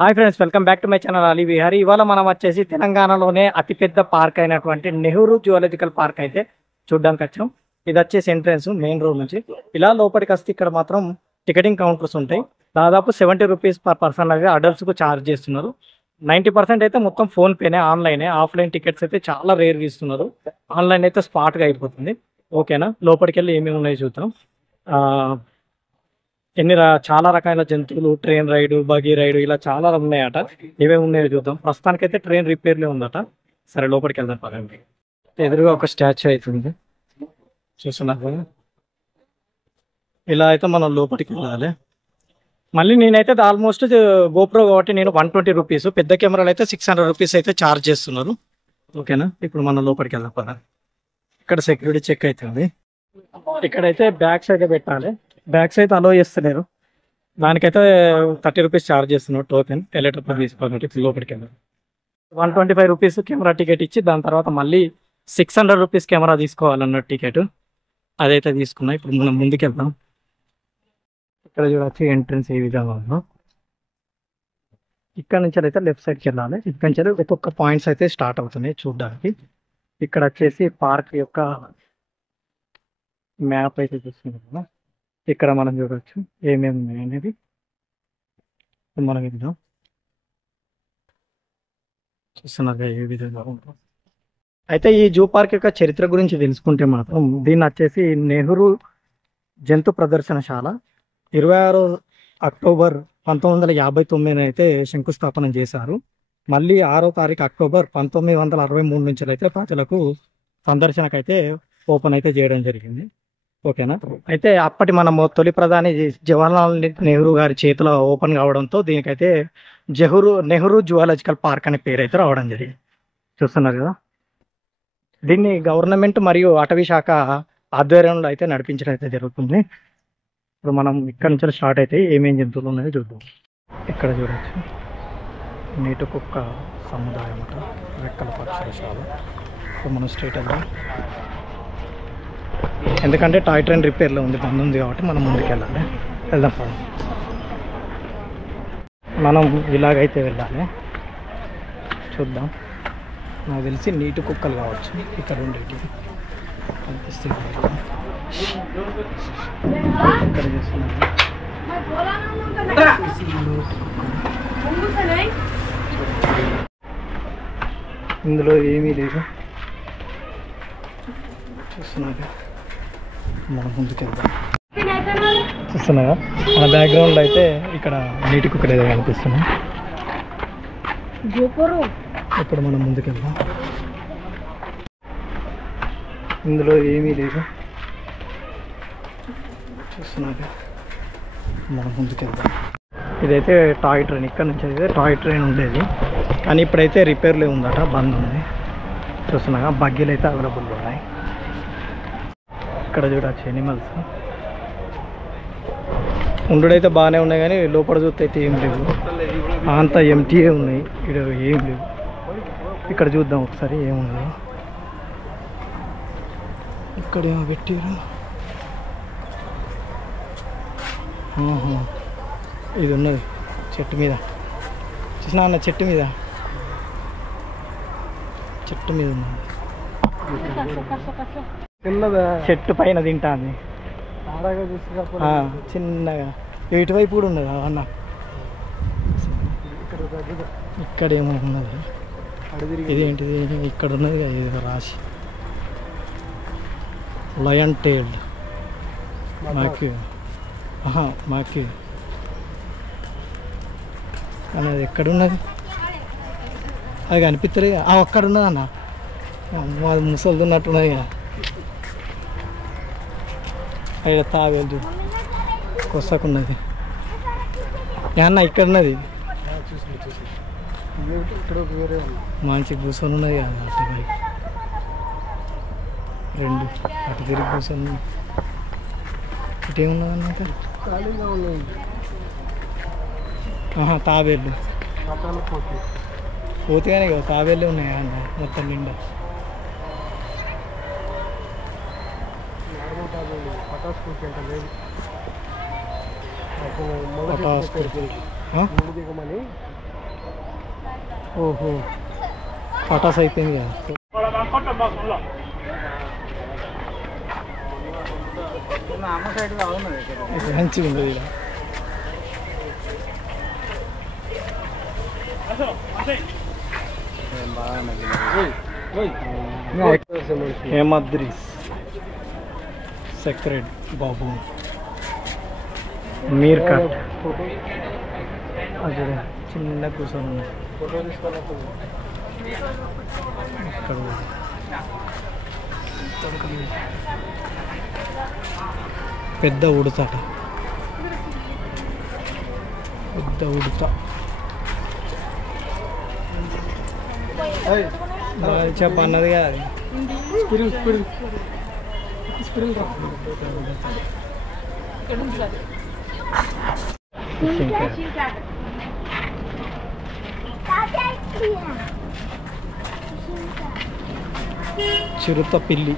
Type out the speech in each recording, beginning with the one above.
Hi friends, welcome back to my channel Ali Vihari. ఇవాళ మనం వచ్చేసి తెలంగాణలోనే అతిపెద్ద పార్క్ అయినటువంటి నెహ్రూ జువాలజికల్ పార్క్ అయితే చూడడానికి వచ్చాం. ఇది వచ్చేసి ఎంట్రన్స్ మెయిన్ రోడ్ నుంచి ఇలా లోపలికి వస్తే ఇక్కడ మాత్రం టికెటింగ్ కౌంటర్స్ ఉంటాయి. దాదాపు 70 రూపీస్ పర్ పర్సన్ అయితే అడల్ట్స్కు ఛార్జ్ చేస్తున్నారు. 90% అయితే మొత్తం ఫోన్పేనే, ఆన్లైనే. ఆఫ్లైన్ టికెట్స్ అయితే చాలా రేర్గా ఇస్తున్నారు. ఆన్లైన్ అయితే స్పాట్గా అయిపోతుంది. ఓకేనా, లోపలికి వెళ్ళి ఏమేమి ఉన్నాయో చూద్దాం. ఆ, చాలా రకాల జంతువులు, ట్రైన్ రైడ్, బగీ రైడ్, ఇలా చాలా ఉన్నాయట. ఏమేమి ఉన్నాయో చూద్దాం. ప్రస్తుతానికైతే ట్రైన్ రిపేర్లే ఉందట. సరే లోపలికి వెళ్దాం పదండి. ఎదురుగా ఒక స్టాచ్యూ అవుతుంది, చూస్తున్నారు కదా. ఇలా అయితే మనం లోపలికి వెళ్ళాలి. మళ్ళీ నేనైతే ఆల్మోస్ట్ గోప్రో కాబట్టి నేను 120 రూపీస్, పెద్ద కెమెరాలు అయితే 600 రూపీస్ అయితే ఛార్జ్ చేస్తున్నారు. ఓకేనా, ఇప్పుడు మనం లోపలికి వెళ్దాం పదండి. ఇక్కడ సెక్యూరిటీ చెక్ అవుతుంది. ఇక్కడైతే బ్యాగ్స్ అయితే పెట్టాలి. బ్యాగ్స్ అయితే అలో చేస్తలేరు. దానికైతే 30 రూపీస్ ఛార్జ్ చేస్తున్నారు టోకెన్. వెళ్ళేటప్పుడు తీసుకోవాలి. లోపలికి వెళ్ళాలి. 125 రూపీస్ కెమెరా టికెట్ ఇచ్చి దాని తర్వాత మళ్ళీ 600 రూపీస్ కెమెరా తీసుకోవాలన్న టికెట్. అదైతే తీసుకున్నా. ఇప్పుడు మనం ముందుకు వెళ్తాం. ఇక్కడ చూడవచ్చు ఎంట్రన్స్ ఏ విధంగా ఉందో. ఇక్కడ నుంచి అయితే లెఫ్ట్ సైడ్కి వెళ్ళాలి. ఇక్కడ నుంచి ఒక్కొక్క పాయింట్స్ అయితే స్టార్ట్ అవుతున్నాయి చూడడానికి. ఇక్కడ వచ్చేసి పార్క్ యొక్క మ్యాప్ అయితే చూస్తున్నాం కదా. ఇక్కడ మనం చూడవచ్చు ఏమేమి ఉన్నాయి అనేది. మనం విందాం. చూస్తున్నారు ఏ విధంగా ఉంటాం. అయితే ఈ జూ పార్క్ యొక్క చరిత్ర గురించి తెలుసుకుంటే మాత్రం దీన్ని వచ్చేసి నెహ్రూ జంతు ప్రదర్శనశాల 26 అక్టోబర్ 1959 అయితే శంకుస్థాపన చేశారు. మళ్ళీ 6వ తారీఖు అక్టోబర్ 1963 నుంచి అయితే ప్రజలకు సందర్శనకైతే ఓపెన్ అయితే చేయడం జరిగింది. ఓకేనా, అయితే అప్పటి మన తొలి ప్రధాని జవహర్లాల్ నెహ్రూ గారి చేతిలో ఓపెన్ కావడంతో దీనికైతే నెహ్రూ జువాలజికల్ పార్క్ అనే పేరు అయితే రావడం జరిగింది. చూస్తున్నారు కదా. దీన్ని గవర్నమెంట్ మరియు అటవీ శాఖ ఆధ్వర్యంలో అయితే నడిపించడం అయితే జరుగుతుంది. ఇప్పుడు మనం ఇక్కడ నుంచి స్టార్ట్ అయితే ఏమేం జంతువులు ఉన్నాయో చూద్దాం. ఇక్కడ చూడవచ్చు నీటి కుక్క సముదాయం అట, రెక్కల పక్షశాల. ఇప్పుడు మనం స్ట్రైట్ వెళ్దాం. ఎందుకంటే టాయ్ ట్రైన్ రిపేర్లో ఉంది, బంద్ ఉంది కాబట్టి మనం ముందుకు వెళ్ళాలి. వెళ్దాం సార్. మనం ఇలాగైతే వెళ్ళాలి. చూద్దాం. నాకు తెలిసి నీటి కుక్కలు కావచ్చు ఇక్కడ ఉండేవి కనిపిస్తుంది. ఇక్కడ చూస్తున్నాను ఇందులో ఏమీ లేదు. చూస్తున్నాగా మనం ముందుకెళ్దాం. చూస్తున్నాగా మన బ్యాక్గ్రౌండ్లో అయితే ఇక్కడ నీటి కుక్కలు ఏదో కనిపిస్తున్నాయి. ఇప్పుడు మనం ముందుకెళ్దాం. ఇందులో ఏమీ లేదు. చూస్తున్నాగా మనం ముందుకెళ్దాం. ఇదైతే టాయ్ ట్రైన్. ఇక్కడ నుంచి అయితే టాయ్ ట్రైన్ ఉండేది, కానీ ఇప్పుడైతే రిపేర్లే ఉందట, బంద్ ఉంది. చూస్తున్నాగా బగ్గీలు అయితే అవైలబుల్ ఉన్నాయి. ఇక్కడ చూడవచ్చు ఎనిమల్స్ ఉండుడైతే బాగానే ఉన్నాయి, కానీ లోపల చూస్తే అయితే ఏం లేవు, అంతా ఎంటీఏ ఉన్నాయి. ఇక్కడ ఏం లేవు. ఇక్కడ చూద్దాం ఒకసారి ఏముందో. ఇక్కడ ఏమో పెట్టారు. ఇది ఉన్నది చెట్టు మీద. చూసినా అన్న, చెట్టు మీద ఉన్నది. చెట్టు పైన తింటాంది చిన్నగా. ఇటువైపు కూడా ఉన్నది అన్న. ఇక్కడ ఏమో ఉన్నది. ఇదేంటిది ఇక్కడ ఉన్నది కదా, ఇది రాసి లయన్ టైల్డ్ మాకి అని అది ఎక్కడున్నది, అది కనిపిస్తలేదు. అక్కడ ఉన్నది అన్న. అది ముసలిది ఉన్నట్టున్నది కదా. ఇక్కడ తావేలు కొసకున్నది అన్న. ఇక్కడ ఉన్నది మంచి కూర్చొని ఉన్నది కదా. అటు వైపు రెండు అటు తిరిగి కూర్చొని. ఇటేమున్నది అన్నమాట తాబేళ్ళు. పోతేగానే కదా తాబేళ్ళే ఉన్నాయి అన్న మొత్తం నిండా. ఓహో పటాస్ అయిపోయింది కదా. మంచిగా ఉంది ఇలా. హేమాద్రీస్ సెక్రెట్ బాబు మీర్ కట్ అదే చిన్న కూర్చొని ఉన్నాయి. ఇక్కడ పెద్ద ఉడతట, పెద్ద ఉడత చెప్పన్నది కదా. చిరుత పిల్లి,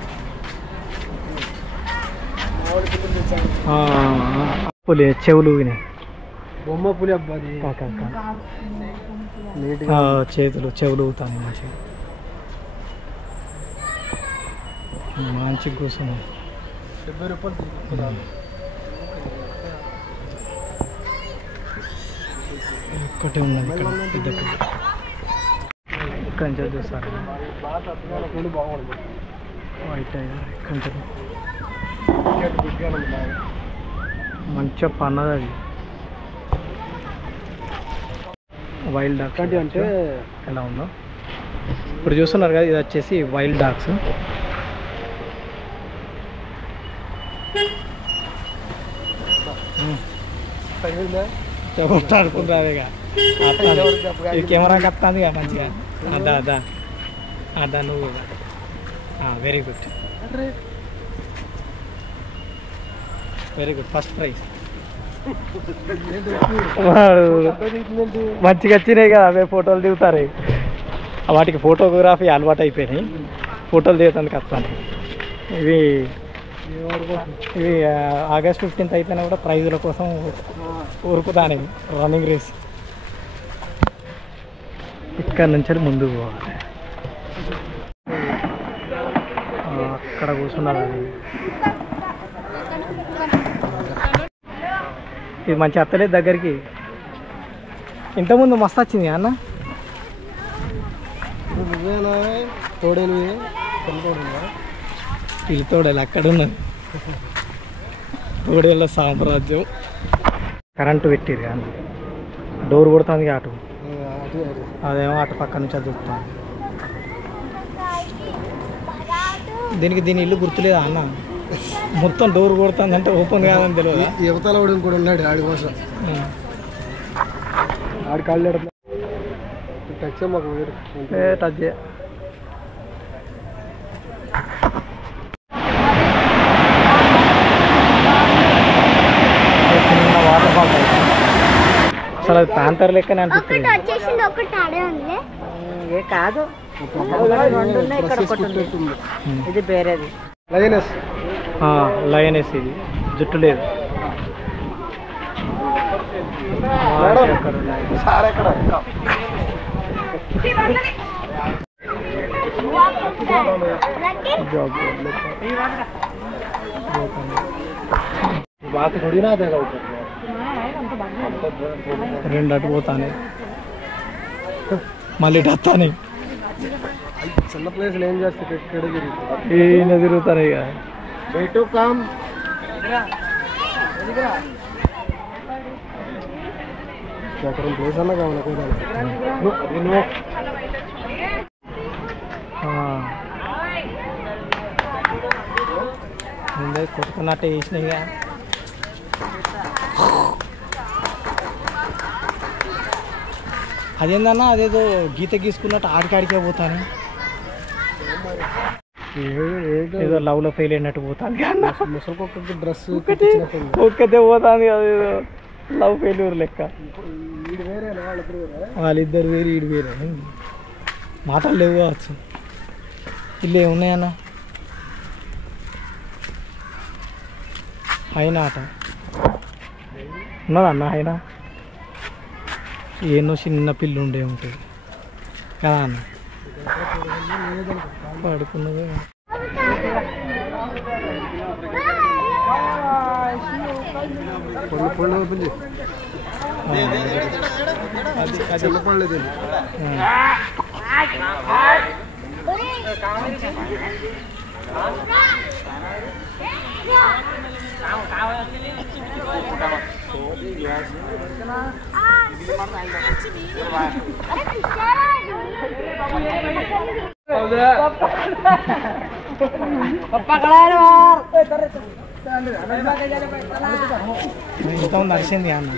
పులి చెవులు బొమ్మ పులి అబ్బాయి చేతులు చెవులు ఊతాను మంచిగా. మంచిగా కూర్చున్నాం. 70 రూపాయలు ఒక్కటే ఉన్నది ఇక్కడ పెద్ద పెద్ద. ఇక్కడ నుంచి చూస్తారు వైట్ ఇక్కడ మంచిగా పన్నది అది. వైల్డ్ డాగ్స్ అంటే ఎలా ఉందో ఇప్పుడు చూస్తున్నారు కదా. ఇది వచ్చేసి వైల్డ్ డాగ్స్. ఆడుకుంటారుగా ఇది కెమెరాకి వస్తుంది కదా మంచిగా. అదా అదా అదా నువ్వు very good very good first prize. మంచిగా వచ్చినాయి కదా అవే ఫోటోలు దిగుతారు. వాటికి ఫోటోగ్రఫీ అలవాటు అయిపోయినాయి, ఫోటోలు దిగుతానికి వస్తాను. ఇవి ఆగస్ట్ 15th అయిపోయినా కూడా ప్రైజుల కోసం ఊరుకుతాను. రన్నింగ్ రేస్ ఇక్కడ నుంచి ముందుకు పోవాలి. అక్కడ కూర్చున్నారు. ఇది మంచి అత్తలేదు దగ్గరికి. ఇంతకుముందు మస్తు వచ్చింది అన్న. పిల్లి తోడేలు అక్కడ ఉన్నది. తోడేళ్ళ సామ్రాజ్యం. కరెంటు పెట్టిరు అన్న. డోర్ కొడుతుంది అటు, అదేమో అటు పక్క నుంచి అది దొరుకుతుంది. దీని ఇల్లు గుర్తులేదా అన్న? మొత్తం డోర్ కొడుతుంది అంటే ఓపెన్ కాదని తెలియదు. యువతల కూడా ఉన్నాడు ఆడి కోసం. ఆడి కాళ్ళు టచ్ టచ్ చిన్న వాటర్ ఫాల్స్ అయితే అసలు అది ప్యాంతర్ లెక్కనే అనిపిస్తుంది. కాదు ఇది వేరేది. లయనెస్ ఇది జుట్టు లేదు. రెండు అటు పోతానే మళ్ళీ ఇటు వస్తానే. చిన్న ప్లేస్లో ఏం చేస్తే ఈయన తిరుగుతాను ఇక. ప్లేస్ అన్నా కావాలి ముందే కొట్టుకున్నట్టే వేసినాయిగా. అదేందన్నా అదేదో గీత గీసుకున్నట్టు ఆడికాడికే పోతాను. ఏదో లవ్ లో ఫెయిల్ అయినట్టు పోతాను. ముసలికొక్క డ్రెస్ ఒక్కతే పోతాను. అదేదో లవ్ ఫెయిల్యూర్ లెక్క. వాళ్ళిద్దరు వేరు ఈడు వేరే. మాటలు లేవు కావచ్చు. ఇల్లు ఏమున్నాయన్న? అయినా ఆట ఉన్నదన్న. అయినా ఎన్నో చిన్న పిల్లు ఉండే ఉంటుంది. కదా అన్న పడుకున్నది. ఇంత నడిచింది అన్న.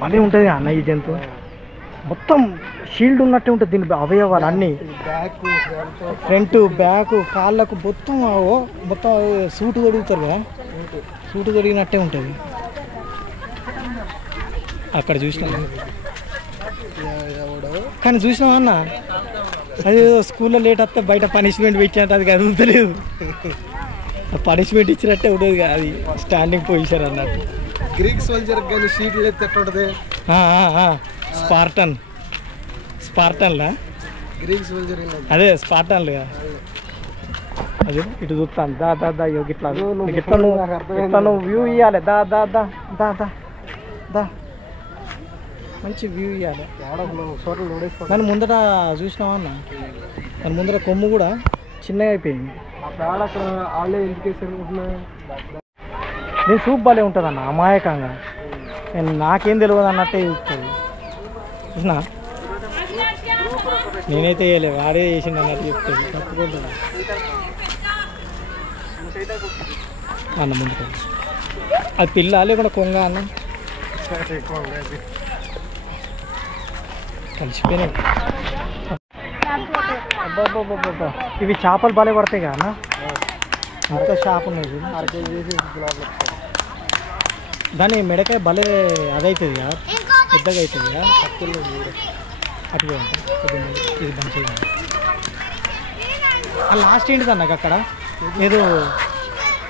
భలే ఉంటుంది అన్న ఈ జంతువు. మొత్తం షీల్డ్ ఉన్నట్టే ఉంటుంది దీని అవయవాలు అన్నీ, ఫ్రంట్ బ్యాక్ కాళ్ళకు మొత్తం మొత్తం సూటు తొడుగుతారు కదా, సూటు తొడిగినట్టే ఉంటుంది. అక్కడ చూసినా కానీ చూసినావా అన్న, అది స్కూల్లో లేట్ వస్తే బయట పనిష్మెంట్ పెట్టినట్టు అది కదులుతలేదు, పనిష్మెంట్ ఇచ్చినట్టే ఉండదు కదా, అది స్టాండింగ్ పొజిషన్ అన్నట్టు. గ్రీక్ సోల్జర్ కానీ షీట్ ఎట్టుంటది, స్పార్టన్లా గ్రీక్ సోల్జర్ అదే స్పార్టన్లు కదా. అదే ఇటు చూస్తాను దా దా దా యోగి ఇట్లా నువ్వు వ్యూ ఇవ్వాలి, దా దా దా దా దా దా మంచి వ్యూ ఇవ్వాలి. దాని ముందట చూసినావా అన్న, దాని ముందర కొమ్ము కూడా చిన్నగా అయిపోయింది. నేను సూప్ బాలే ఉంటుంది అన్న, అమాయకంగా నాకేం తెలియదు అన్నట్టే చూస్తుంది. చూసినా నేనైతే వేయలేదు, వాడే వేసింది అన్నట్టు చెప్తుంది, తప్పుకుంటుంది అన్న ముందుకు. అది పిల్ల లేకుండా కొంగ అన్న, కలిసిపోయినాయి. అబ్బాబ్బాబ్బా ఇవి చేపలు బాలే పడతాయి కదా అన్న, అంత షాప్ ఉన్నాయి. దాని మెడకాయ భలే అదవుతుంది కదా, పెద్దగా అవుతుంది కదా, అటుగా ఉంటుంది. ఇది మంచిగా లాస్ట్ ఏంటిది అన్నాక అక్కడ ఏదో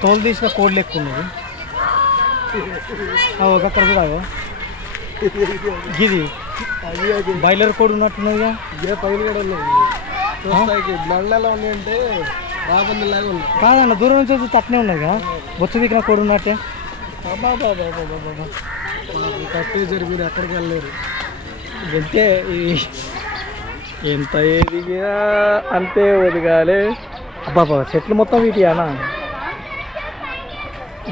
తోలు తీసిన కోడి లెక్క ఉన్నది అక్కడ కూడా గిది బాయిలర్ కోడి ఉన్నట్టున్నదిగా, ఉన్నాయంటే రాబందులాగా ఉంది కాదన్న, దూరం నుంచి వచ్చి తట్టనే ఉన్నది కదా, బొచ్చు దిగిన కోడి ఉన్నట్టే. తప్పే జరిగి ఎక్కడికి వెళ్ళలేరు, వెళ్తే ఎంత ఎదిగా అంతే ఒదిగాలి. అబ్బాబా చెట్లు మొత్తం వీటి అన్న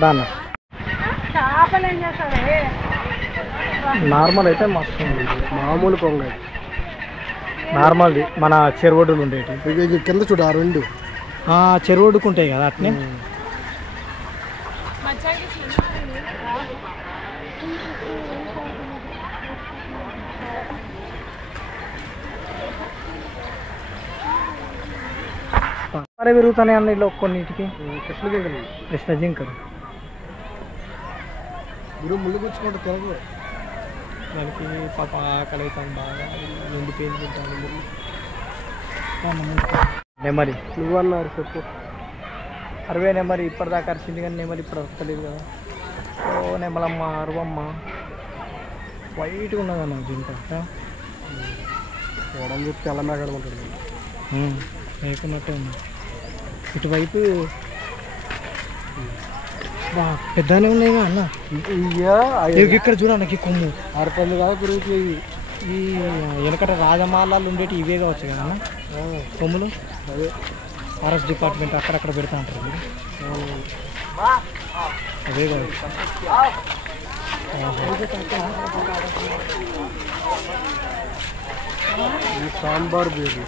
దాన్న నార్మల్ అయితే మస్తు మామూలు కొంగ, నార్మల్ది మన చెరువొడ్డులు ఉండేవి కింద చూడు, ఆ రెండు చెరువొడ్డుకు ఉంటాయి కదా అట్నే. అరే పెరుగుతానే అన్న ఇలా కొన్నిటికి. కృష్ణ జింకలు ముళ్ళు గుచ్చుకుంటే తిరగదు, దానికి పాప ఆకలి అవుతాను బాగా, ఎండిపోయింది తింటాను. నెమ్మది నువ్వు అన్నారు చెప్పు, 60 నెమ్మది ఇప్పటిదాకా అరిచింది కానీ నెమ్మది ఇప్పుడు వస్తలేదు కదా. ఓ నెమ్మలమ్మ అరువమ్మ వైట్గా ఉన్నదన్న దీంట్లో, ఎడం చెప్తే ఎలా మేకడమంటాడు మేకున్నట్టే ఉంది. ఇటువైపు పెద్దనే ఉన్నాయి అన్న, ఇక్కడ చూడండి కొమ్ము అరపండు కాదు పెరుగుతాయి. ఈ వెనకట రాజమాలాలు ఉండేటి ఇవే కావచ్చు కదా అన్న కొమ్ములు, అదే ఫారెస్ట్ డిపార్ట్మెంట్ అక్కడక్కడ పెడతా ఉంటారు మీరు, అవే కావచ్చు. సాంబార్ బేబీ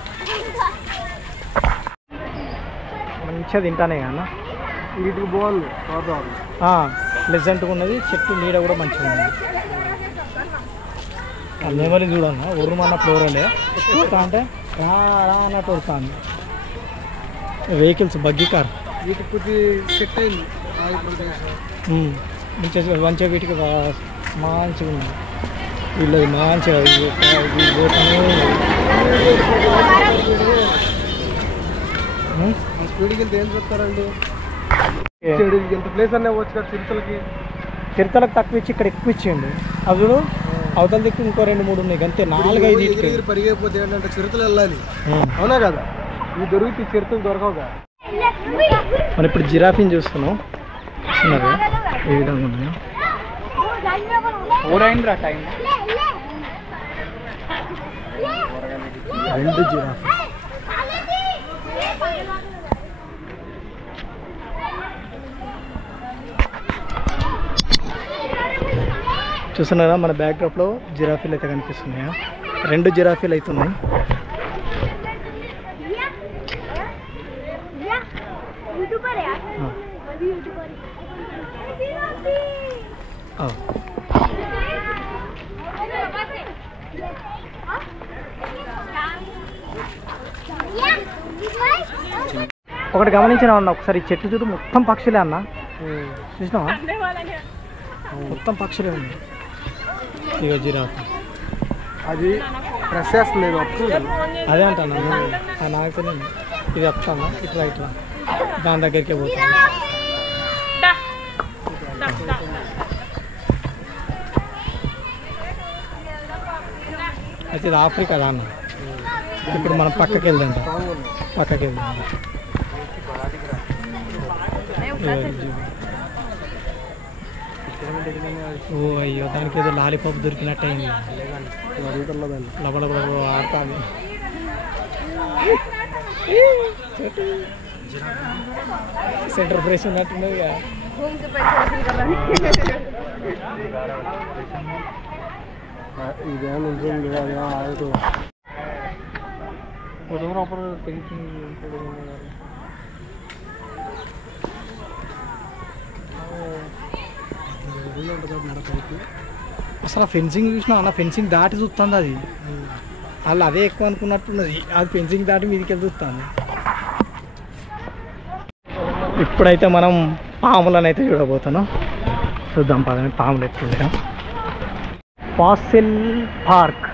మంచిగా తింటానే అన్న, వీటికి బాగుంది, ప్లెజెంట్గా ఉన్నది, చెట్టు నీడ కూడా మంచిగా ఉంది. నెమలి చూడన్న ఉరుమన్న ఫ్లోరలే వస్తా అంటే రా అన్నట్టు వస్తాను. వెహికల్స్ బగ్గీ కార్ వీటికి కొద్ది సెట్ అయింది, మంచిగా వీటికి మంచిగా ఉంది వీళ్ళది మంచిగా స్పీడ్కి వెళ్తే ఏం చెప్తారండి ఎంత ప్లేస్ అనే వచ్చు కదా చిరుతలకి. చిరుతలకు తక్కువ ఇచ్చి ఇక్కడ ఎక్కువ ఇచ్చేయండి. అవి చూడు అవతల దిక్కు ఇంకో 2-3 ఉన్నాయి అంతే. 4-5 ఎగిరి పరిగెపోతే ఏంటంటే చిరుతలు వెళ్ళాలి. అవునా కదా, ఇవి దొరికితే చిరుతలు దొరకవుగా. మనం ఇప్పుడు జిరాఫీని చూస్తున్నాం. చూస్తున్నారు ఏ విధంగా ఉన్నాయో. Time 2 giraffe. చూస్తున్నారా మన బ్యాక్డ్రాప్లో జిరాఫీలు అయితే కనిపిస్తున్నాయా? 2 జిరాఫీలు అయితే ఉన్నాయి. ఒకటి గమనించిన అన్న ఒకసారి ఈ చెట్టు చుట్టూ మొత్తం పక్షులే అన్న. చూసినావా మొత్తం పక్షులే ఉన్నాయి. ఇక జిరాఫీ అది ప్రెస్ చేస్తుంది అదే అంటాను నాకు తెలియదు. ఇది వస్తాను ఇట్లా దాని దగ్గరికి పోతాను. అయితే ఇది ఆఫ్రికా అన్న. ఇప్పుడు మనం పక్కకి వెళ్దాం. ఓ అయ్యో దానికి ఏదో లాలీపాప్ దొరికినట్టు అయింది. లబలబ ఆడుతుంది. సెంటర్ ఫ్రెష్ ఉన్నట్టున్నది కదా. ఇదేం ఉంటుంది అదే ఆడుతూ ఫోటోగ్రాఫర్ అసలు ఫెన్సింగ్ చూసినా అన్న, ఫెన్సింగ్ దాటి చూస్తుంది అది. వాళ్ళు అదే ఎక్కువ అనుకున్నట్టున్నది, అది ఫెన్సింగ్ దాటి మీదకి వెళ్ళి చూస్తుంది. ఇప్పుడైతే మనం పాములను అయితే చూడబోతున్నాం. చూద్దాం పదని పాములు ఎట్లుంటాం. Fossil park.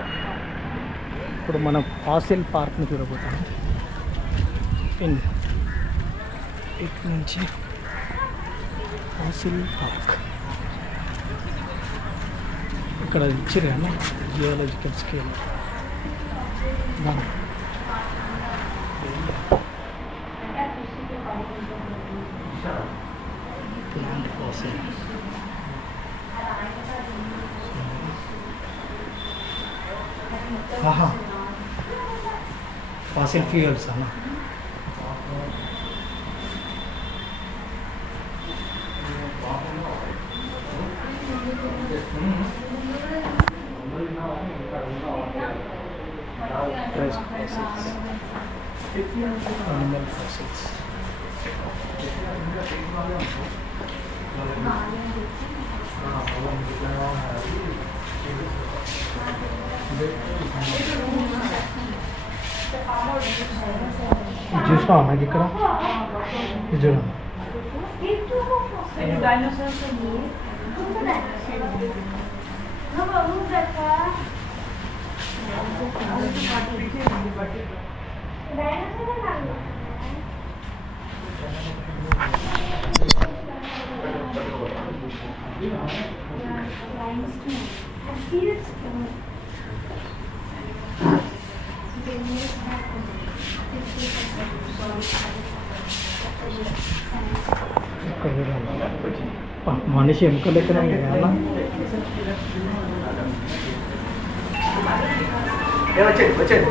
ఇప్పుడు మనం ఫాసిల్ పార్క్ని చూడబోతాం. ఇటు నుంచి ఫాసిల్ పార్క్. ఇక్కడ ఇచ్చారు కదా geological scale. Plant fossil. Fossil fuels అన్న. Animal fossils. చూసినా నాకు ఇక్కడ చూడండి. మనిషి ఎముక లెక్కన వచ్చేది.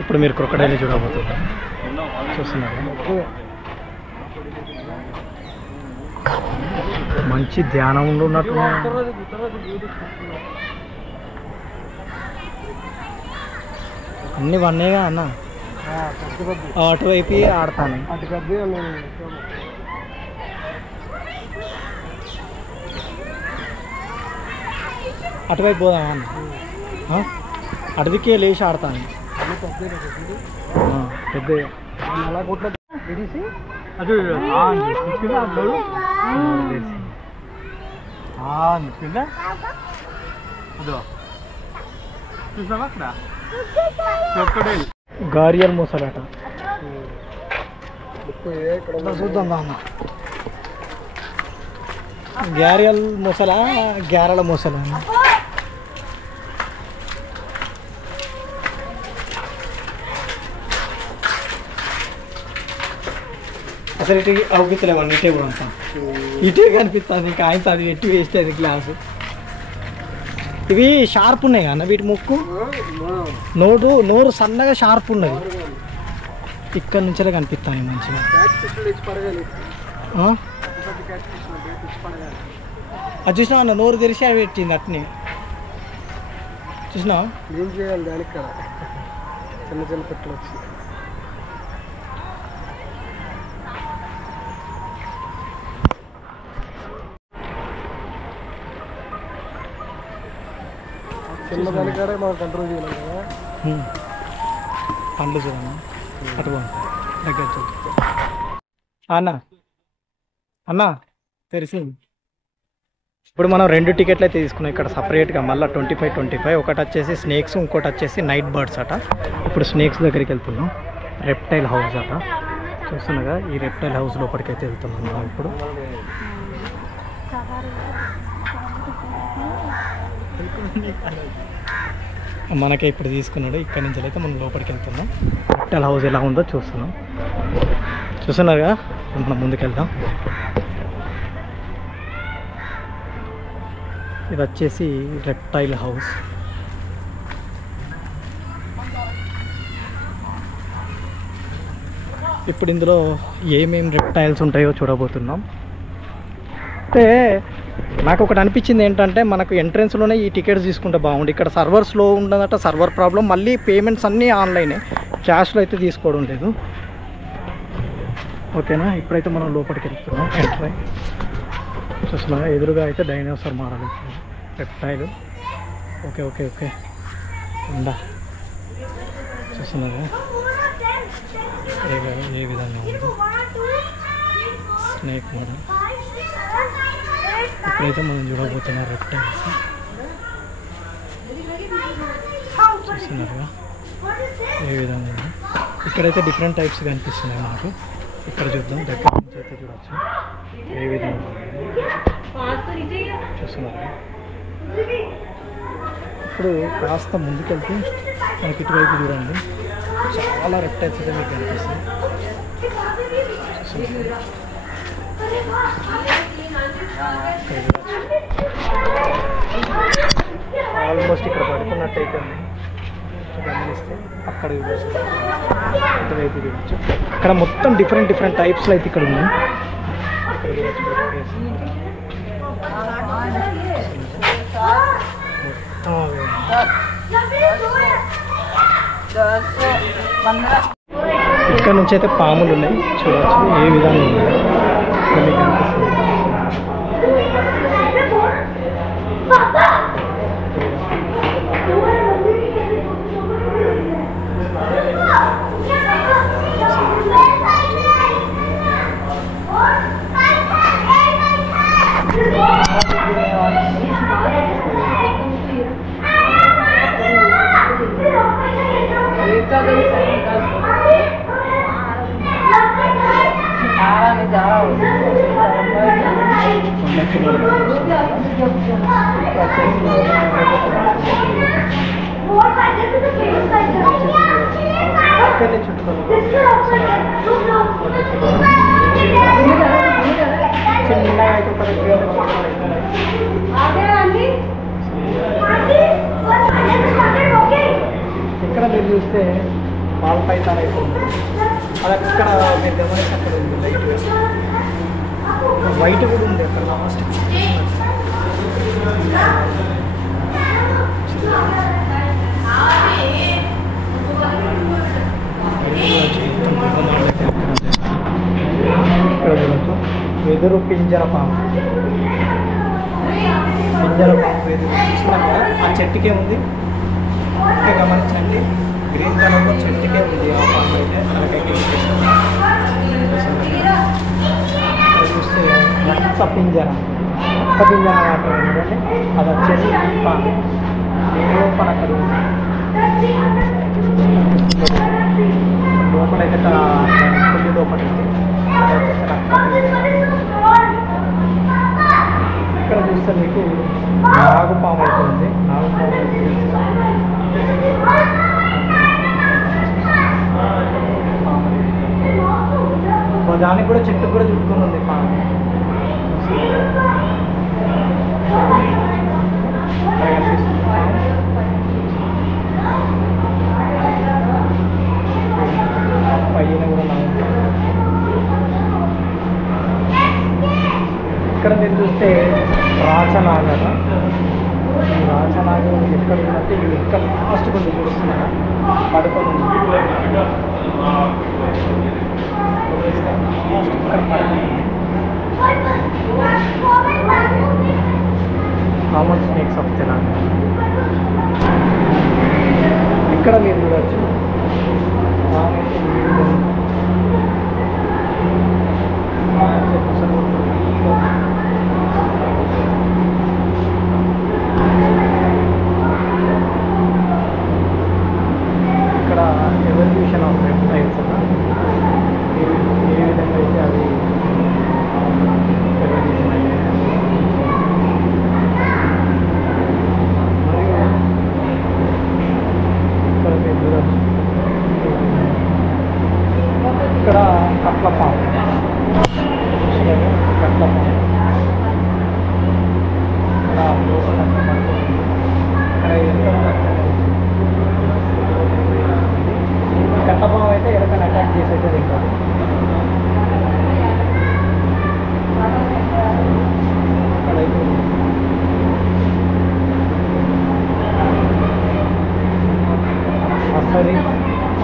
ఇప్పుడు మీరు క్రొకడైల్ చూడబోతున్నారు, చూస్తున్నారు. మంచి ధ్యానం ఉన్నట్టు అన్ని వన్నేగా అన్న. అటువైపు ఆడతాను. అటువైపు పోదామా అన్న? అటుదికే లేచి ఆడతాను. పెద్ద అది గారియల్ మూసలాట చూద్దాం అన్న. గ్యారియల్ మూసలా గ్యారల మూసలా? అసలు ఇటు అవుగుతలేమన్నా, ఇటే కూడా అంతా ఇటే కనిపిస్తుంది. ఇంకా ఆయన అది ఎట్టి వేస్ట్ అది గ్లాసు. ఇవి షార్ప్ ఉన్నాయి అన్న, వీటి ముక్కు నోరు సన్నగా షార్ప్ ఉన్నది. ఇక్కడ నుంచే కనిపిస్తాను మంచిగా. అది చూసినా అన్న, నోరు తెరిచి అవి పెట్టింది అట్నే. చూసినా ఏం చేయాలి దానికి కదా, చిన్న చిన్న పెట్టలు వచ్చి. చిన్నదానికాడే మనం కంట్రోల్ చేయాలి కదా. పండ్లు చూడన్నా అటు దగ్గర చూస్తే అన్న అన్న తెలిసి. ఇప్పుడు మనం 2 టికెట్లు అయితే తీసుకున్నాం ఇక్కడ సపరేట్గా, మళ్ళీ 25 ఒకటి వచ్చేసి స్నేక్స్, ఇంకోటి వచ్చేసి నైట్ బర్డ్స్ అట. ఇప్పుడు స్నేక్స్ దగ్గరికి వెళ్తున్నాం. రెప్టైల్ హౌస్ అట, చూస్తున్నాగా. ఈ రెప్టైల్ హౌస్ లోపలికైతే వెళ్తున్నాం మనం ఇప్పుడు. మనకే ఇప్పుడు తీసుకున్నాడు. ఇక్కడ నుంచి అయితే మనం లోపలికి వెళ్తున్నాం. రెప్టైల్ హౌస్ ఎలా ఉందో చూస్తున్నారుగా. మనం ముందుకెళ్దాం. ఇది వచ్చేసి రెప్టైల్ హౌస్. ఇప్పుడు ఇందులో ఏమేమి రెప్టైల్స్ ఉంటాయో చూడబోతున్నాం. అయితే నాకు ఒకటి అనిపించింది ఏంటంటే, మనకు ఎంట్రెన్స్లోనే ఈ టికెట్స్ తీసుకుంటే బాగుండు. ఇక్కడ సర్వర్ స్లో ఉండదట, సర్వర్ ప్రాబ్లం. మళ్ళీ పేమెంట్స్ అన్నీ ఆన్లైనే, క్యాష్లో అయితే తీసుకోవడం లేదు. ఓకేనా, ఇప్పుడైతే మనం లోపలికి వెళ్తున్నాం. ఎంట్రై చూస్తున్నా, ఎదురుగా అయితే డైనోసార్ మారాలి రెప్టైల్. ఓకే ఓకే ఓకే ఉందా, చూస్తున్నారా ఏ విధంగా ఉంది స్నేక్ మోడల్. ఇప్పుడైతే మనం చూడబోతున్నాం రెప్టైల్స్. చూస్తున్నారుగా ఏ విధంగా ఉంది. ఇక్కడైతే డిఫరెంట్ టైప్స్ కనిపిస్తున్నాయి మనకు. ఇక్కడ చూద్దాం, దగ్గర నుంచి అయితే చూడవచ్చు ఏ విధంగా చూస్తున్నారు. ఇప్పుడు కాస్త ముందుకెళ్తే మనకి ఇటువైపు చూడండి, చాలా రెప్టైల్స్ అయితే మీకు కనిపిస్తాయి. ఆల్మోస్ట్ ఇక్కడ పడుకున్నట్టయితే గమనిస్తే అక్కడ చూడవచ్చు, ఇటువైపు చూడవచ్చు. ఇక్కడ మొత్తం డిఫరెంట్ టైప్స్లో అయితే ఇక్కడ ఉన్నాయి. ఇక్కడ నుంచి అయితే పాములు ఉన్నాయి, చూడవచ్చు ఏ విధంగా ఉన్నాయి. మీకు అనిపిస్తుంది. ఇక్కడ మీరు చూస్తే బాల్ పైతాన్ అయితే ఉంది. అది అక్కడ మీరు గమనిస్తే అక్కడ ఉంది లైట్గా వైట్ కూడా ఉంది అక్కడ లాస్ట్. ఇక్కడ చూడొచ్చు వెదురు పింజర పాము. పింజర పాము వెదురు చూస్తున్నాం కదా, ఆ చెట్టుకే ఉంది. ఇంకా గమనించండి గ్రీన్ కలర్లో చెట్టుకే ఉంది ఆ పాము అయితే. చూస్తే రక్త పింజర అంటారు ఎందుకంటే అది వచ్చేసి ఈ పాము. దీని లోపల అక్కడ ఉంది. లోపలైతే కొన్ని లోపల ఉంది. ఇక్కడ చూస్తే మీకు నాగుపాము అయితే ఉంది. నాగుపాము అయితే దానికి కూడా చెట్టు కూడా చుట్టుకొని ఉంది పాము. పైన కూడా ఇక్కడ మీరు చూస్తే రాచనాగ ఎక్కడ ఉందంటే ఇది ఇక్కడ లాస్ట్ కొంచెం చూస్తున్నారా పడుకొని ఉంది. Common snakes of Telangana. ఇక్కడ మీరు చూడవచ్చు ఇక్కడ ఎవల్యూషన్ ఆఫ్ రెప్టైల్స్ ఏ విధంగా అయితే అవి ఎవల్యూషన్ అయ్యాయి. ఇక్కడ కట్ల పాము కట్టపాము అయితే ఎలకని అటాక్ చేసేది తింటారు. అక్కడైతే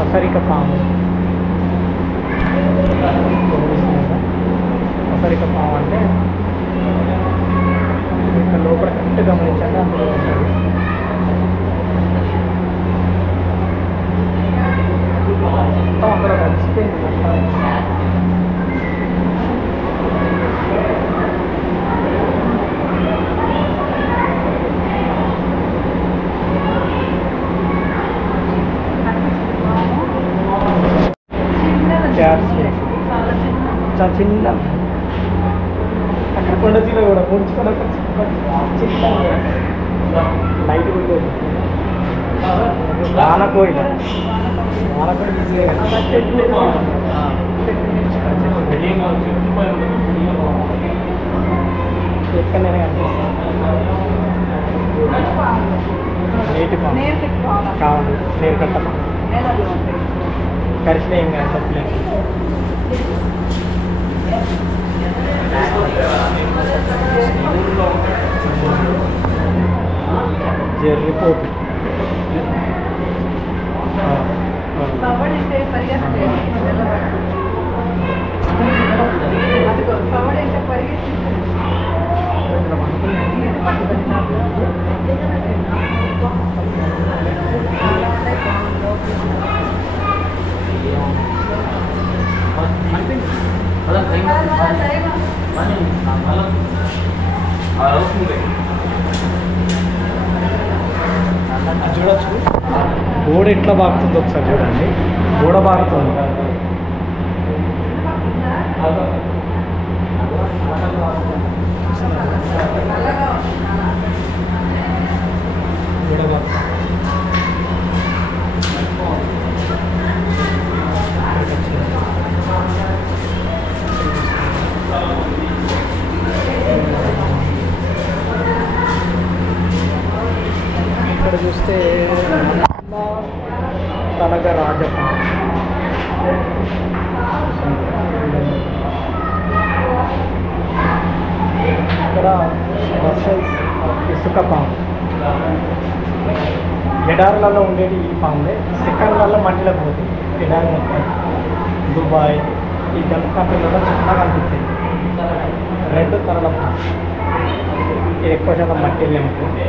అసరిక పాము. అసరిక పాము అంటే ఇక్కడ లోపల కరెక్ట్ గమనించండి అందులో ఉంటుంది. మొత్తం అందులో కలిసిపోయింది. చాలా చిన్న అక్కడ కొండ చీల కూడా ముంచుకొని చిన్న లైట్ ఉంటుంది. వానకోయిల ఈజీగా ఎక్కడైనా కనిపిస్తుంది. నీటి పాము కావాలి, నీరు కట్టమా కరిచిన ఏం కాదు చెప్పలేదు. జరిపోతుంది. చూడొచ్చు గోడ ఎట్లా బాగుతుంది ఒకసారి చూడండి. గోడ బాగుతుంది. గోడ బాగుతుంది. ఇక్కడ చూస్తే తనగ రాజపాము. ఇక్కడ మసల్స్ ఇసుక పాము, ఎడారులలో ఉండేది ఈ పాములే. సెకండ్లలో మట్టిలో పోతుంది ఎడారి మొత్తం. దుబాయ్ ఈ గల్ఫ్ కంట్రీలలో చిన్నగా కనిపిస్తాయి. రెండు తరల పాము, ఇది ఎక్కువ శాతం మట్టిలో ఉంటుంది.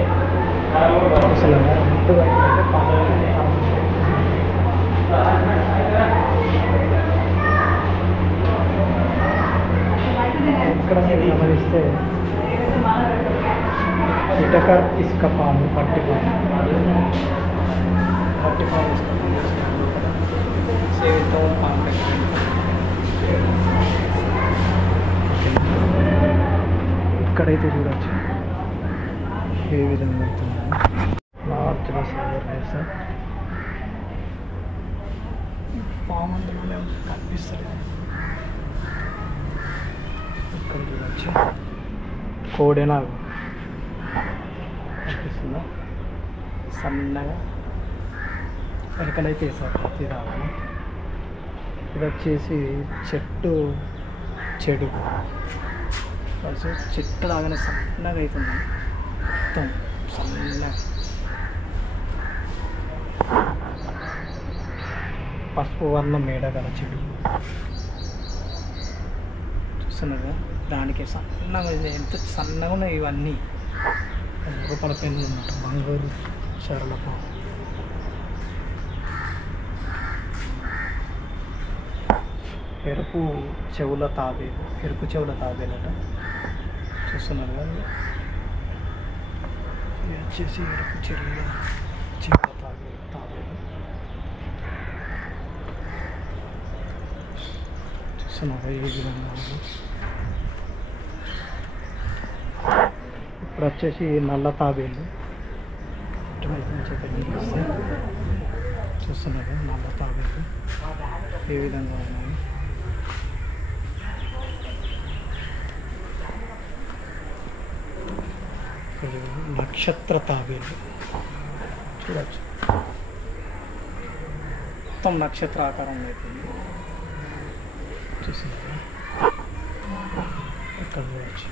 అసలు రెండు అయితే పాము ఇక్కడ మీరు గమనిస్తే ఇటక ఇసుక పాము, పట్టి పాము, ఇసుక పాము సేవితో పాము. ఇక్కడైతే చూడవచ్చు ఏ విధంగా అవుతుంది. నార్త్లో సైబర్ రేస్ పాము అందులోనే కనిపిస్తలేదు. ఇక్కడ చూడవచ్చు కోడెనాగు కనిపిస్తుందా, సన్నగా వెనకలైతే వేసారు ప్రతి రావాలి. ఇది వచ్చేసి చెడు చెట్టు లాగానే సన్నగా అవుతుంది, మొత్తం సన్నగా. పసుపు వర్ణం మేడ గల చెడు చూస్తున్నారు. దానికి సన్నగా ఎంత సన్నగా ఉన్నాయి ఇవన్నీ. రూపాయల పెన్నులు ఉన్నట్టు మంగూరు చరలప. ఎరుపు చెవుల తాబేలు, ఎరుపు చెవుల తాబేలట చూస్తున్నారు కదా. ఇది వచ్చేసి ఎరుపు చెవుల తాబేలు చూస్తున్నారు ఏ విధంగా. ఇప్పుడు వచ్చేసి నల్ల తాబేలు ఇటువైపు నుంచి కనిపిస్తాయి. చూస్తున్నారు నల్ల తాబేలు ఏ విధంగా ఉన్నాయి. నక్షత్ర తాబేలు చూడవచ్చు, మొత్తం నక్షత్ర ఆకారంలో అవుతుంది. చూస్తున్నారు ఇక్కడ చూడవచ్చు.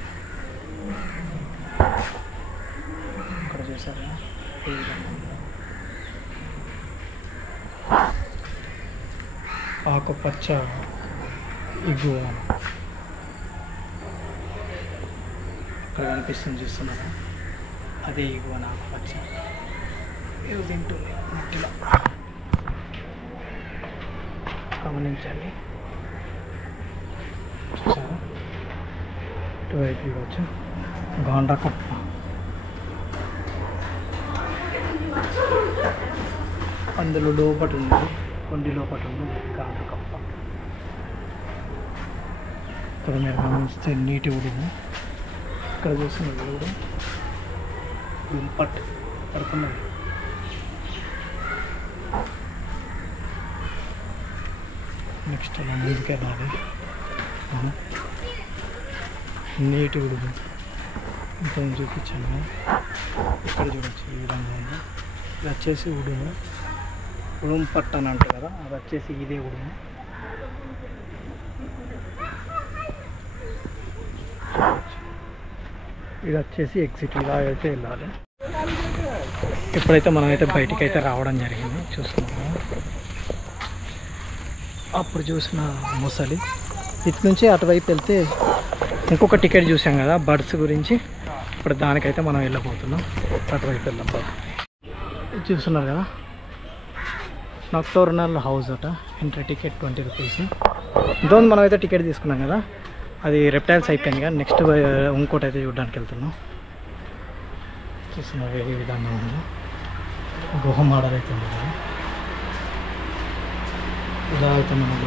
ఇక్కడ చూసారా ఏ విధంగా ఆకుపచ్చ ఇగువ ఇక్కడ కనిపిస్తుంది చూస్తున్నారా, అదే ఇగువ ఆకుపచ్చ. ఏదో తింటుంది మట్టిలో, గమనించండి. చూసారా ఇటువైపు ఇవ్వచ్చు గాండా కప్ప. అందులో లోపట ఉంది, కొండి లోపట ఉంది గాండా కప్ప. ఇక్కడ మీరు గమనిస్తే నీటి ఉడుము, ఇక్కడ చూస్తున్నది ఉడుము దుంపట్ పడుతున్నది. నెక్స్ట్ అలా ముందుకెళ్ళాలి. నీటి ఉడుము ఇంత చూపించాను. ఇక్కడ చూడవచ్చు ఈ విధంగా ఉంది. ఇది వచ్చేసి ఉడుము పట్టు అని అంటారు కదా, అది వచ్చేసి ఇదే ఉడుము. ఇది వచ్చేసి ఎగ్జిట్, ఇలా అయితే వెళ్ళాలి. ఇప్పుడైతే మనమైతే బయటికి అయితే రావడం జరిగింది. చూస్తున్నాము అప్పుడు చూసిన ముసలి. ఇటు నుంచి అటువైపు వెళ్తే ఇంకొక టికెట్ చూసాం కదా బర్డ్స్ గురించి, ఇప్పుడు దానికైతే మనం వెళ్ళబోతున్నాం. అటువైపు వెళ్దాం. ఇది చూస్తున్నారు కదా నక్టోర్నల్ హౌస్ అట. Entry ticket 20 rupees. ఇంతకుముందు మనం అయితే టికెట్ తీసుకున్నాం కదా, అది రెప్టైల్స్ అయిపోయింది కదా. నెక్స్ట్ ఇంకోటి అయితే చూడడానికి వెళ్తున్నాం. చూస్తున్నారు ఏ విధంగా ఉందో, గుహ మోడల్ అయితే ఉంది కదా. ఇలా అయితే మనం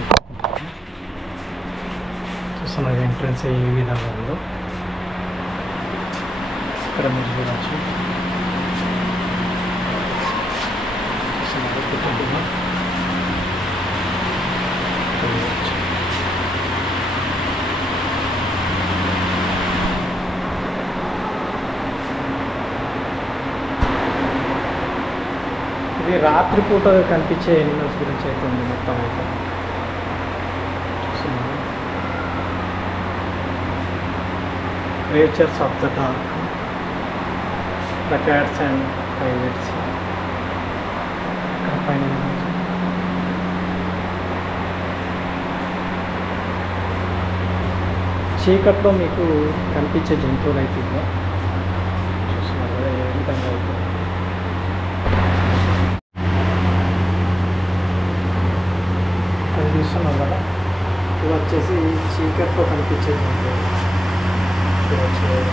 చూస్తున్నారు ఎంట్రన్స్ ఏ విధంగా ఉందో. ఇక్కడ మీరు చూడవచ్చు. ఇది రాత్రిపూట కనిపించే ఎనిమల్స్ గురించి అయితే ఉంది మొత్తం అయితే. Creatures of the dark, the cats and pilots. పైన చీకట్లో మీకు కనిపించే జంతువులు అయితే ఇవ్వ చూస్తున్నారు కదా ఏ విధంగా అయితే. అది చూస్తున్నాం కదా, ఇవి వచ్చేసి చీకట్లో కనిపించే జంతువులు.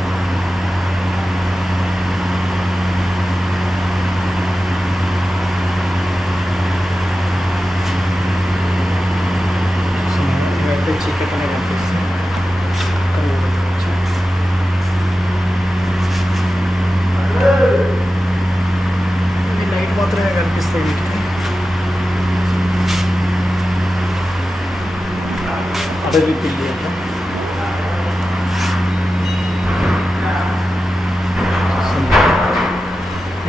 ఇవైతే చీకట్లోనే కనిపిస్తుంది. లైట్ మాత్రమే కనిపిస్తాయి వీటికి. అడవి పిల్లి అంట.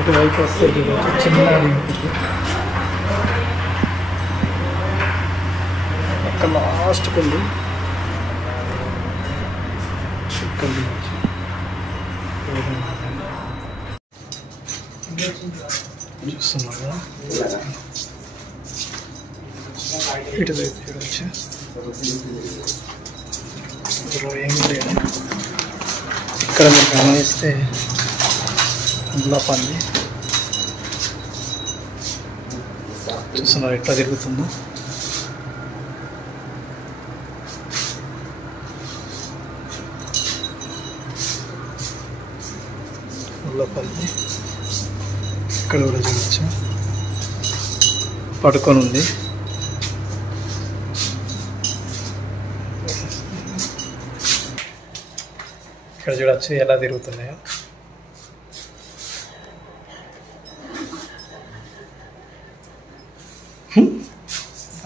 ఇటువైపు వస్తే చిన్న అడవి పిల్లి. అక్కడ లాస్ట్కి ఉంది. ఇక్కడ నుంచి చూస్తున్నాం కదా, ఇటువైపు చూడవచ్చు. ఏం లేదు. ఇక్కడ మీరు గమనిస్తే అందులో పంది చూస్తున్నారు ఎట్లా తిరుగుతుందో. అందులో పంది ఇక్కడ కూడా చూడవచ్చు, పడుకొని ఉంది. ఇక్కడ చూడవచ్చు ఎలా తిరుగుతున్నాయో.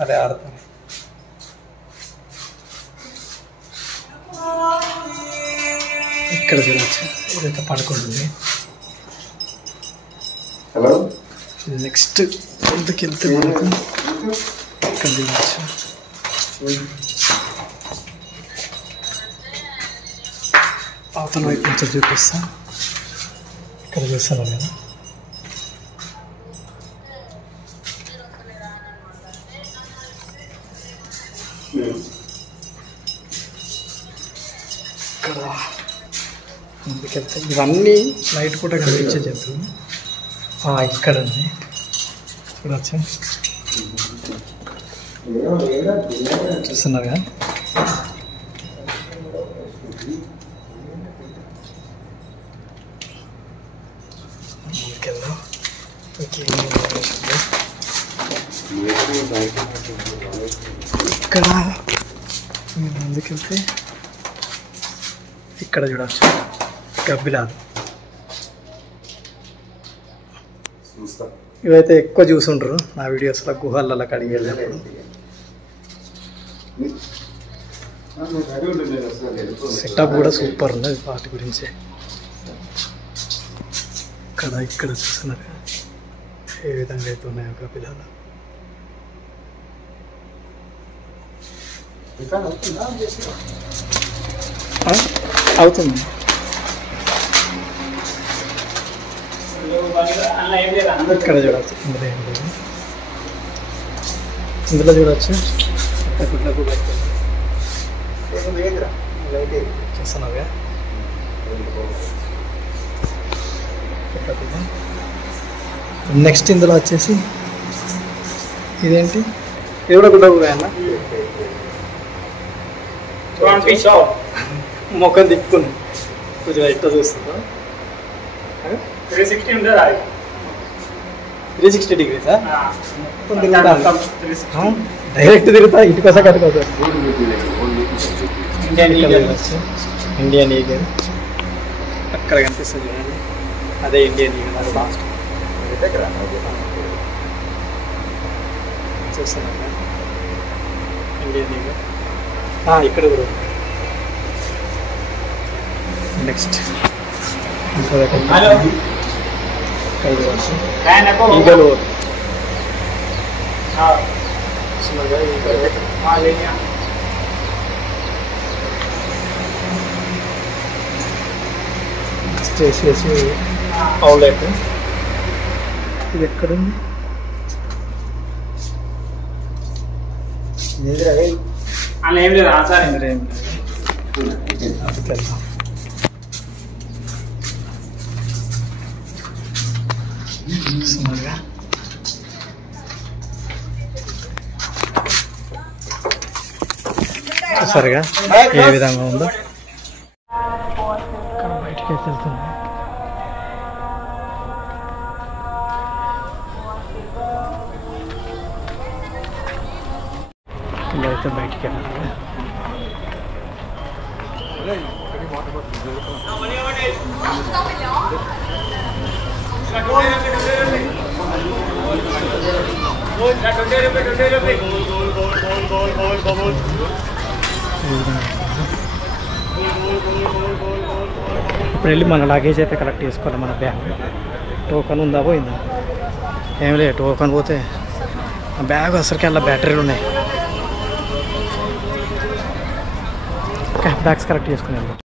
అదే ఆడుతుంది. ఇక్కడ చూడవచ్చు ఇదైతే పడుకుంటుంది. నెక్స్ట్ ముందుకు వెళ్తే మనకు ఇక్కడ చూడవచ్చు. అవతల వైపు నుంచి చూపిస్తా. ఇక్కడ చూస్తున్నాం కదా, ఇక్కడ ముందుకెళ్తే ఇవన్నీ నైట్ పూట కనిపించే జంతువులు. ఇక్కడ ఉంది చూడొచ్చు, చూస్తున్నారు కదా. ముందుకెళ్దాం. ఇక్కడ ముందుకెళ్తే ఇక్కడ చూడవచ్చు గబ్బిలాలు. ఇవైతే ఎక్కువ చూసుంటారు నా వీడియోస్లో, గుహలలో కడిగి వెళ్ళినప్పుడు. సెటప్ కూడా సూపర్ ఉన్నది వాటి గురించి. ఇక్కడ చూస్తున్నారు ఏ విధంగా అయితే ఉన్నాయో గబ్బిలాలు. అవుతుంది. ఇక్కడ చూడవచ్చు, ఇందులో ఏం లేదు. ఇందులో చూడవచ్చు చూస్తున్నావా. నెక్స్ట్ ఇందులో వచ్చేసి ఇదేంటి, ఇది కూడా గుడ్డ కూడా అన్న మొక్కం తిప్పుకుని కొంచెం ఎట్లా చూస్తుందా. 360 డిగ్రీసా మొత్తం తిరుగుతా, డైరెక్ట్ తిరుగుతా ఇటుకోసా కట్టుకోసా. ఇండియన్ ఈగల్ అక్కడ కనిపిస్తుంది చూడండి, అదే ఇండియన్ ఈగల్. అది లాస్ట్ చూస్తున్నాను ఇండియన్ ఈగల్. ఇక్కడ కూడా నెక్స్ట్ ఈగల్ చేసేసి అవుట్లెట్. ఇది ఎక్కడుంది? అలా ఏం లేదు ఆచారం. సరిగా ఏ విధంగా ఉందో బయటికి వెళ్తుంది. ఇలా అయితే బయటికి వెళ్ళాలి. ఇప్పుడు వెళ్ళి మన లగేజ్ అయితే కలెక్ట్ చేసుకోవాలి. మన బ్యాగ్ టోకన్ ఉందా పోయిందా? ఏం లేదు, టోకన్ పోతే బ్యాగ్ అసలుకి అలా బ్యాటరీలు ఉన్నాయి. ఓకే, బ్యాగ్స్ కలెక్ట్ చేసుకుని వెళ్దాం.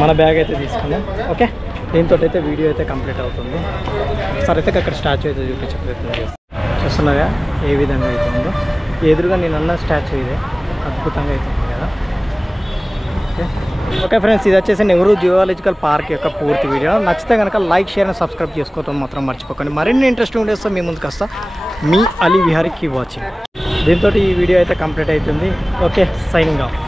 మన బ్యాగ్ అయితే తీసుకున్నాం. ఓకే, దీంతో అయితే వీడియో అయితే కంప్లీట్ అవుతుంది. ఒకసారి అయితే అక్కడ స్టాచ్యూ అయితే చూపించే ప్రయత్నం చేస్తాను. చూస్తున్నాగా ఏ విధంగా అయితే ఉందో. ఎదురుగా నేను అన్న స్టాచ్యూ ఇదే, అద్భుతంగా అయితే ఉంది కదా. ఓకే ఫ్రెండ్స్, ఇది వచ్చేసి నెహ్రూ జువాలజికల్ పార్క్ యొక్క పూర్తి వీడియో. నచ్చితే కనుక లైక్, షేర్ అండ్ సబ్స్క్రైబ్ చేసుకోవడం మాత్రం మర్చిపోకండి. మరిన్ని ఇంట్రెస్టింగ్ వీడియోస్తో మీ ముందుకు వస్తా. మీ అలీ విహారీ కీప్ వాచింగ్. దీంతో ఈ వీడియో అయితే కంప్లీట్ అవుతుంది. Okay, signing off.